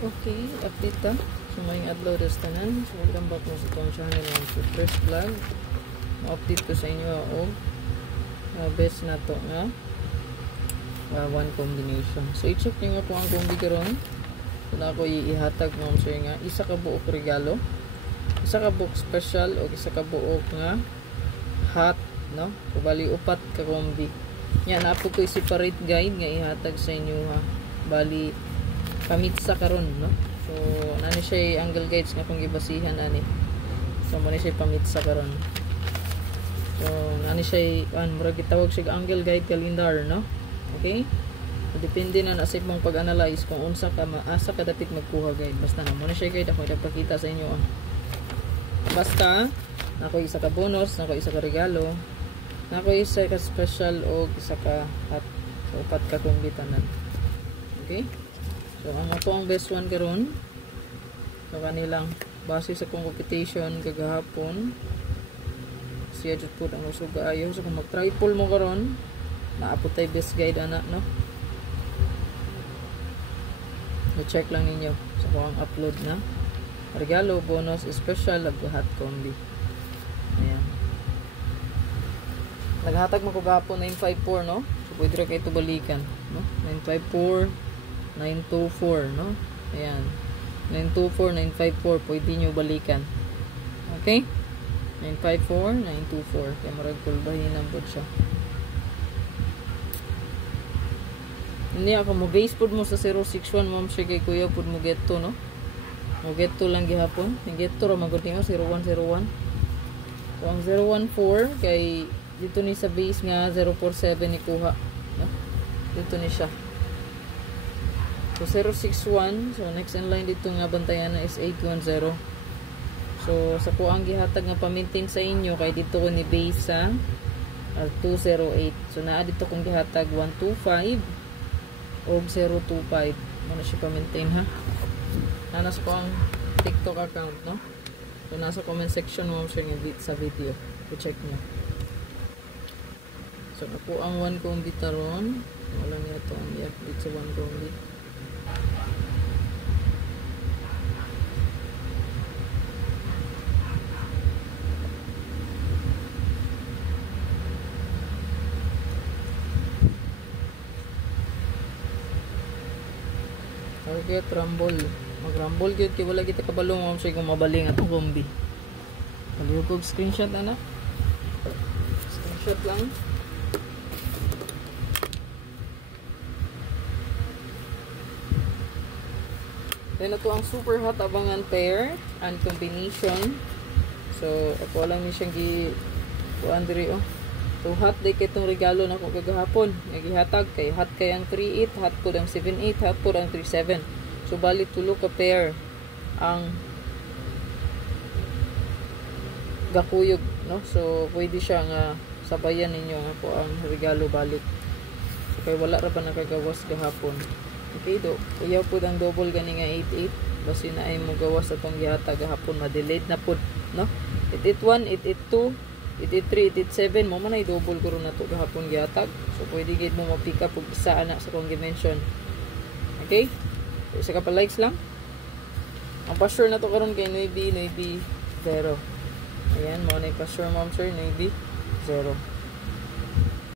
Okay, update ta. So, may adlaw das tanan. So, welcome back mo sa itong channel ng first vlog. Ma-update ko sa inyo og best na to nga one combination. So, i-check nyo nga po ang combi karon. So, na ako ihatag mo sir nga isa ka buok regalo, isa ka buok special o isa ka buok nga hot, no? So, bali upat ka combi. Yan, napo ko separate guide nga ihatag sa inyo ha. Bali pamitsa karon, no? So nani siya angle guides nga kung gibasihan ani. So mo ni siya pamitsa karon. So nani siya murag gitawag siya angle guide calendar, no? Okay? So, depende na sa imong pag-analyze kung unsa ka asa ka dapat magkuha guide. Basta na mo ni siya guide ako ipakita sa inyo. Basta nako isa ka bonus, nako isa ka regalo, nako isa ka special o isa ka hot. So upat ka kumbitanan. Okay? So, ang ako ang best one karon. So, kanilang base sa competition kagahapon. Siya jud pud ang usog kaayo. So, kung mag-triple mo karon, naapot tay best guide ana, no? So, check lang ninyo sa ang upload na. Regalo, bonus, special, hot combi. Ayan. Naghatag mo ko gahapon 954, no? So, pwede ra kayo ito balikan, no? 954 924, no? Ayan. 924, 954. Pwede nyo balikan. Okay? 954, 924. Kaya marag kulbahin ang po siya. Hindi ako mo base po mo sa 061. Ma'am siya kay kuya po mo get to, no? Mo get to lang gihapon. Yung get to ramagod niyo 0101. So, ang 014 kay dito ni sa base nga 047 ni kuha, no? Dito ni siya. So 061, so next in line dito nga bantayan na is 810. So sa ko ang gihatag nga pa-maintain sa inyo kay dito ko ni base sa 208. So naa dito kong gihatag 125 o 025. Muna siya pa-maintain ha. Nanas ko ang TikTok account, no? So nasa comment section mo siya sa video. I-check niyo. So ako ang 1 combi taron. Wala niya ito ang i-update sa 1 combi. Target rumble. Mag-rumble gyud kay wala kita kabalo mo siya kung mabaling atong combi. Paliw ko screenshot ana. Screenshot lang. Then ito ang super hot abangan pair and combination. So ako lang ni siyang kuan diri oh. So hot day kay itong regalo na ko kagahapon. Nagihatag kay hot kay ang 38, hot po ang 78, hot po ang 37. So bali tulo ka pair ang gakuyog, no? So pwede siya nga sabayan ninyo nga po ang regalo balik. So kay wala ra pa nakagawas gahapon. Okay do. Kuya po ang double gani nga 88. Basi na ay mo gawas atong gihatag gahapon ma-delayed na pud, no? 881, 882 883, 887 mo man ay double ko ron na ito gahapon gihatag. So pwede gid mo ma-pick up og isa ana sa kong dimension. Okay? So isa ka pa likes lang. Ang pa-sure na to karon kay Navy 0. Ayan mo na pa-sure ma'am sir Navy 0.